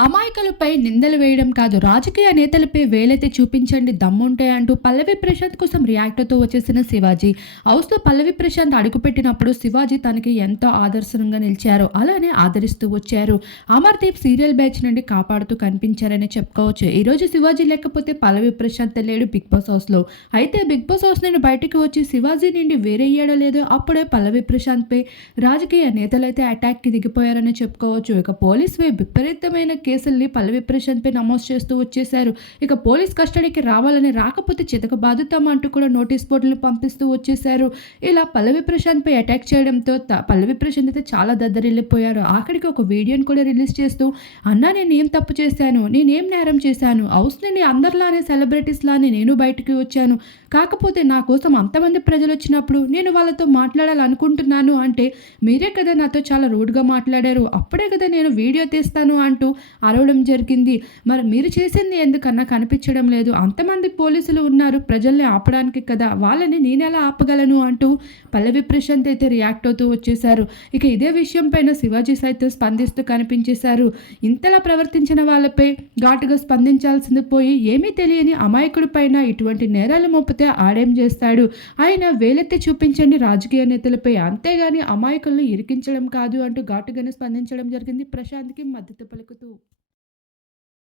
అమాయకులపై నిందలు వేయడం కాదు. రాజకీయ నేతలపై వేలైతే చూపించండి. దమ్ముంటే అంటూ పల్లవి ప్రశాంత్ కోసం రియాక్ట్తో వచ్చేసిన శివాజీ. హౌస్లో పల్లవి ప్రశాంత్ అడుగుపెట్టినప్పుడు శివాజీ తనకి ఎంతో ఆదర్శంగా నిలిచారు. అలానే ఆదరిస్తూ వచ్చారు. అమర్దీప్ సీరియల్ బ్యాచ్ నుండి కాపాడుతూ కనిపించారని చెప్పుకోవచ్చు. ఈరోజు శివాజీ లేకపోతే పల్లవి ప్రశాంత్ లేడు బిగ్ బాస్ హౌస్లో. అయితే బిగ్ బాస్ హౌస్ నుండి బయటకు వచ్చి శివాజీ నుండి వేరయ్యాడో లేదో అప్పుడే పల్లవి ప్రశాంత్పై రాజకీయ నేతలైతే అటాక్కి దిగిపోయారని చెప్పుకోవచ్చు. ఇక పోలీస్ విపరీతమైన కేసుల్ని పల్లవి ప్రశాంత్పై నమోదు చేస్తూ వచ్చేశారు. ఇక పోలీస్ కస్టడీకి రావాలని రాకపోతే చితక బాధితమంటూ కూడా నోటీస్ బోర్డులు పంపిస్తూ వచ్చేశారు. ఇలా పల్లవి ప్రశాంత్పై అటాక్ చేయడంతో త- పల్లవి ప్రశాంత్ అయితే చాలా దద్దరిల్లిపోయారు. ఆఖరికి ఒక వీడియోని కూడా రిలీజ్ చేస్తూ అన్నా నేను ఏం తప్పు చేశాను? నేనేం నేరం చేశాను? హౌస్ నుండి అందరిలానే సెలబ్రిటీస్లానే నేను బయటికి వచ్చాను. కాకపోతే నా కోసం అంతమంది ప్రజలు వచ్చినప్పుడు నేను వాళ్ళతో మాట్లాడాలనుకుంటున్నాను అంటే మీరే కదా నాతో చాలా రూడ్గా మాట్లాడారు. అప్పుడే కదా నేను వీడియో తీస్తాను అంటూ అరవడం జరిగింది. మరి మీరు చేసింది ఎందుకన్నా కనిపించడం లేదు. అంతమంది పోలీసులు ఉన్నారు. ప్రజల్ని ఆపడానికి కదా. వాళ్ళని నేను ఎలా ఆపగలను అంటూ పల్లవి ప్రశాంత్ అయితే రియాక్ట్ అవుతూ వచ్చేశారు. ఇక ఇదే విషయం పైన శివాజీ సైతం స్పందిస్తూ కనిపించేశారు. ఇంతలా ప్రవర్తించిన వాళ్ళపై ఘాటుగా స్పందించాల్సింది పోయి ఏమీ తెలియని అమాయకుడి పైన ఇటువంటి నేరాలు మోపితే ఆడేం చేస్తాడు? ఆయన వేలెత్తి చూపించండి రాజకీయ నేతలపై. అంతేగాని అమాయకులను ఇరికించడం కాదు అంటూ ఘాటుగానే స్పందించడం జరిగింది ప్రశాంత్కి మద్దతు పలుకుతూ.